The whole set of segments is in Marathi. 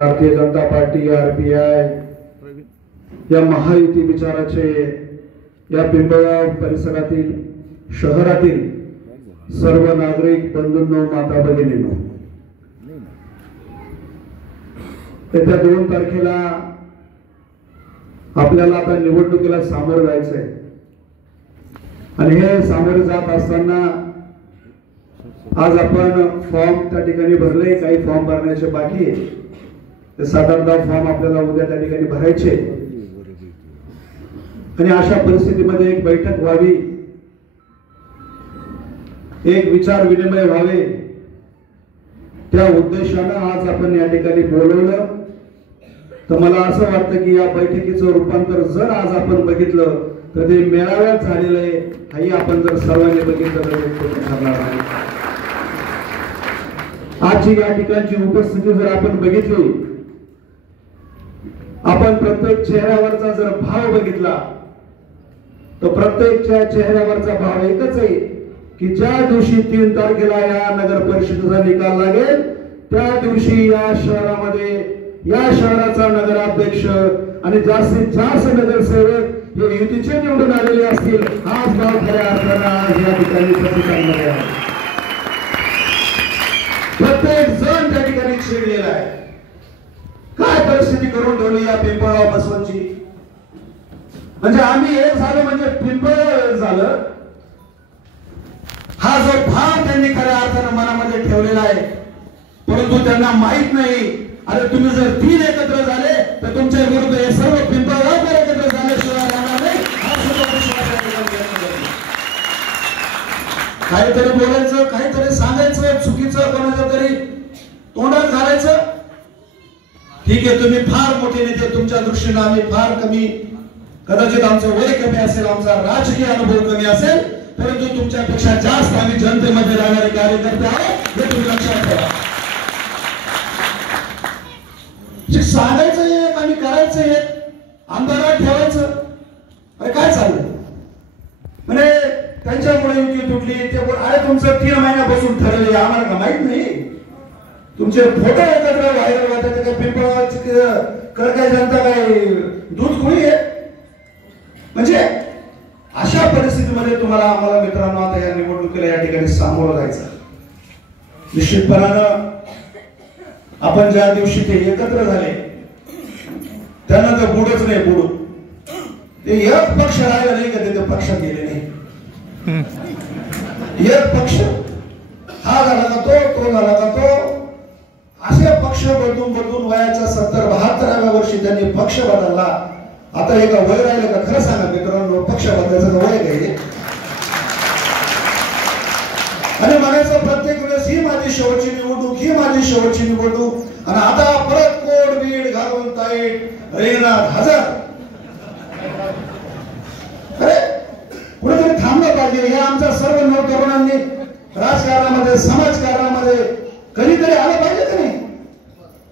भारतीय जनता पार्टी आरपीआय या महायुती विचाराचे या पिंपळगाव परिसरातील शहरातील सर्व नागरिक बंधूंनो माता भगिनींनो, येत्या 2 तारखेला आपल्याला आता निवडणुकीला सामोरं जायचंय आणि हे सामोरे जात असताना आज आपण फॉर्म त्या ठिकाणी भरले, काही फॉर्म भरण्याचे बाकी आहे। ते साधारणतः फॉर्म आपल्याला उद्या त्या ठिकाणी भरायचे आणि अशा परिस्थितीमध्ये एक बैठक व्हावी, एक विचार विनिमय व्हावे, त्या उद्देशाने आज आपण या ठिकाणी बोलवलं। तर मला असं वाटतं की या बैठकीचं रूपांतर जर आज आपण बघितलं तर ते मेळाव्यात झालेलं आहे, हाही आपण जर सर्वांनी बघितलं तर ठरणार आहे। आजची या ठिकाणची उपस्थिती जर आपण बघितली, आपण प्रत्येक चेहऱ्यावरचा जर भाव बघितला तर प्रत्येकच्या चेहऱ्यावरचा भाव एकच आहे की ज्या दिवशी 3 तारखेला या नगर परिषदेचा निकाल लागेल त्या दिवशी या शहरामध्ये या शहराचा नगराध्यक्ष आणि जास्तीत जास्त नगरसेवक हे युतीचे निवडून आलेले असतील। हाच भाव खऱ्या अर्थाने या ठिकाणी प्रतिकारमध्ये आहे। प्रत्येक जण त्या ठिकाणी चिडलेला आहे। काय परिस्थिती करून ठेवली या पिंपळगाव बसवंतची, म्हणजे आम्ही एक झालं म्हणजे पिंपळगाव झालं, हा जो भाव त्यांनी खऱ्या अर्थाने मनामध्ये ठेवलेला आहे। परंतु त्यांना माहित नाही, अरे तुम्ही जर 3 एकत्र झाले तर तुमच्या विरुद्ध हे सर्व पिंपळगावकर एकत्र झाल्याशिवाय राहणार नाही। काहीतरी बोलायचं, काहीतरी सांगायचं, चुकीचं कोणाच्या तरी तोंडात घालायचं। ठीक आहे, तुम्ही फार मोठे नेते, तुमच्या दृष्टीने आम्ही फार कमी, कदाचित आमचं वय कमी असेल, आमचा राजकीय अनुभव कमी असेल, परंतु तुमच्यापेक्षा जास्त आम्ही जनतेमध्ये राहणारे कार्यकर्ते आहोत, हे तुम्ही लक्षात ठेवा। सांगायचं एक आणि करायचं एक, अंधारात ठेवायचं, अरे काय चाललंय? म्हणजे त्यांच्यामुळे युती तुटली, ते अरे तुमचं 3 महिन्यापासून ठरले, आम्हाला का माहित नाही? तुमचे फोटो एकत्र व्हायरल होतात, काय पिंपळगावची कर काय जनता काय दूध खोळी आहे? म्हणजे अशा परिस्थितीमध्ये तुम्हाला आम्हाला मित्रांनो आता या निवडणुकीला या ठिकाणी सामोरं जायचं। निश्चितपणानं आपण ज्या दिवशी ते एकत्र झाले त्यांना तर बुडच नाही, बुड ते एक पक्ष राहिला नाही का, ते पक्षात गेले नाही। एक पक्ष हा झाला का तो झाला का तो, असे पक्ष बदलून बदलून वयाच्या 70-72व्या वर्षी त्यांनी पक्ष बदलला। आता हे का वय राहिलं का? खरं सांगा मित्रांनो, पक्ष बदलायचं वय काय? आणि म्हणायचं प्रत्येक वेळेस ही माझी शेवटची निवडणूक, ही माझी शेवटची निवडणूक, आणि आता परत कोड बीड घालून ताईट रेंगणात हजर। अरे कुठेतरी थांबलं पाहिजे। हे आमच्या सर्व नवतरुणांनी राजकारणामध्ये, समाजकारणामध्ये कधीतरी आलं पाहिजे की नाही?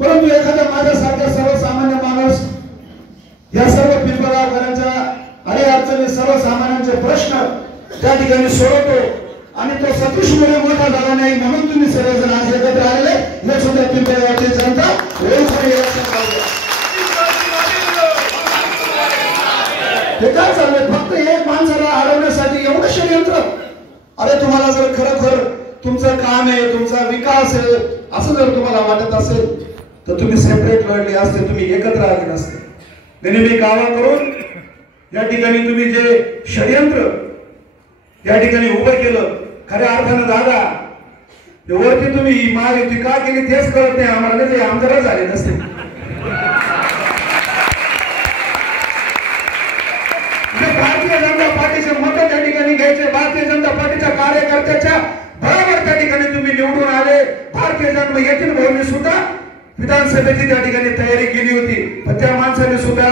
परंतु एखाद्या माझ्यासारख्या सर्वसामान्य माणूस या सर्व पिंपळगावकरांच्या अडी अडचणी, सर्वसामान्यांचे प्रश्न त्या ठिकाणी सोडवतो आणि तो सतीशमुळे मोठा झाला नाही म्हणून तुम्ही सर्वजण आज एकत्र आलेले, हे सुद्धा पिंपळगावची जनता हे काय चाललंय? फक्त एक माणसाला अडवण्यासाठी एवढं षडयंत्र? अरे तुम्हाला जर खरोखर तुमचं काम आहे, तुमचा विकास आहे असं जर तुम्हाला वाटत असेल तर तुम्ही सेपरेट लढले असते, तुम्ही एकत्र आले नसते। नेहमी कावा करून या ठिकाणी तुम्ही जे षडयंत्र या ठिकाणी उभं केलं, खऱ्या अर्थानं दादा वरती तुम्ही महायुती का केली तेच कळत नाही आम्हाला, ते आमदार झाले नसते। भारतीय जनता पार्टीचे मत त्या ठिकाणी घ्यायचे, भारतीय जनता पार्टीच्या कार्यकर्त्याच्या बरोबर त्या ठिकाणी तुम्ही निवडून आले। भारतीय जनता येथील भाऊंनी सुद्धा विधानसभेची त्या ठिकाणी तयारी केली होती, पण त्या माणसाने सुद्धा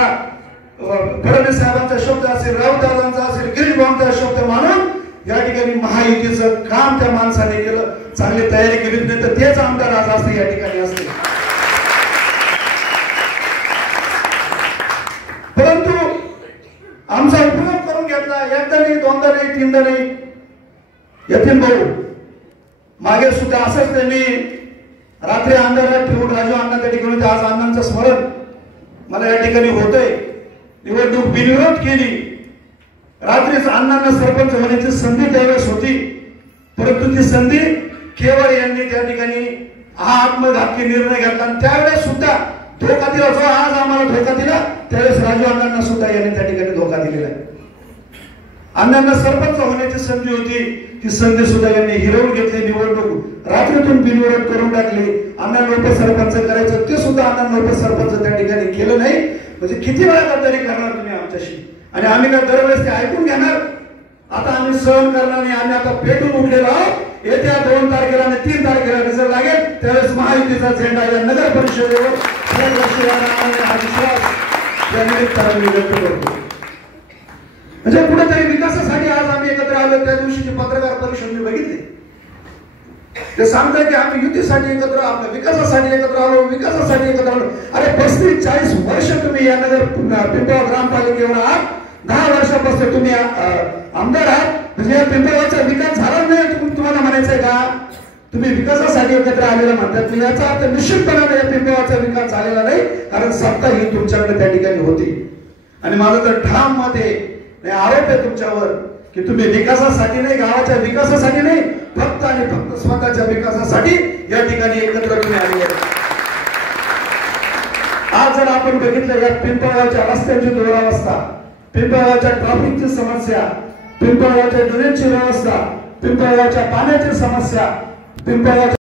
फडणवीस साहेबांचा शब्द असेल, राऊत दादांचा असेल, गिरीश भाऊंचा शब्द मानून या ठिकाणी महायुतीचं काम त्या माणसाने केलं, चांगली तयारी केली, नाही तर तेच आमदार आज असते या ठिकाणी असते। परंतु आमचा उपयोग करून घेतला, एकदा नाही, दोनदा नाही, 3दा नाही। यतीन भाऊ मागे सुद्धा असंच त्यांनी रात्री अंधारात ठेवून राजू अण्णा त्या ठिकाणी आज अण्णांचं स्मरण मला या ठिकाणी होतंय. निवडणूक बिनविरोध केली. रात्रीच अण्णांना सरपंच होण्याची संधी त्यावेळेस होती, परंतु ती संधी केवळ यांनी त्या ठिकाणी हा आत्मघातकी निर्णय घेतला. आणि त्यावेळेस सुद्धा धोका दिला, जो आज आम्हाला धोका दिला त्यावेळेस राजू अण्णांना सुद्धा यांनी त्या ठिकाणी धोका दिलेला आहे. अण्णांना सरपंच होण्याची संधी होती, ती संधी सुद्धा यांनी हिरावून घेतली. निवडणूक रात्रीतून बिनविरोध करून टाकली. अण्णांना उपसरपंच करायचं ते सुद्धा अण्णांना उपसरपंच त्या ठिकाणी केलं नाही. म्हणजे किती वेळा गद्दारी करणार तुम्ही आमच्याशी, आणि आम्ही काय दरवेळेस ते ऐकून घेणार? आता आम्ही सहन करणार नाही. आम्ही आता पेटून उठलेलो आहोत. येत्या 2 तारखेला आणि 3 तारखेला रिझल्ट लागेल, त्यावेळेस महायुतीचा झेंडा या नगर परिषदेवर हा विश्वास या निमित्ताने मी व्यक्त करतो. म्हणजे कुठेतरी विकासासाठी आज आम्ही एकत्र आलो. त्या दिवशीची पत्रकार परिषद मी बघितली. ते सांगताय की आम्ही युतीसाठी एकत्र, आपल्या विकासासाठी एकत्र आलो, विकासासाठी एकत्र आलो. अरे 35-40 वर्ष तुम्ही या नगर पिंपळगाव ग्रामपालिकेवर आहात. 10 वर्षापासून तुम्ही आमदार आहात. म्हणजे या पिंपळगावचा विकास झाला नाही तुम्हाला म्हणायचंय का? तुम्ही विकासासाठी एकत्र आलेला म्हणतात. मी याचा अर्थ निश्चितपणाने या पिंपळगावचा विकास झालेला नाही, कारण सत्ता ही तुमच्याकडे त्या ठिकाणी होती. आणि माझं तर ठाम मत आहे, आरोप आहे तुमच्यावर की तुम्ही विकासासाठी नाही, गावाच्या विकासासाठी नाही, फक्त आणि फक्त स्वतःच्या विकासासाठी या ठिकाणी एकत्र तुम्ही आले आहेत. आज जर आपण बघितलं या पिंपळगावच्या रस्त्यांची दुरावस्था, पिंपळगावच्या ट्रॅफिकची समस्या, पिंपळगावच्या ड्रेनेजची व्यवस्था, पिंपळगावच्या पाण्याची समस्या, पिंपळगावच्या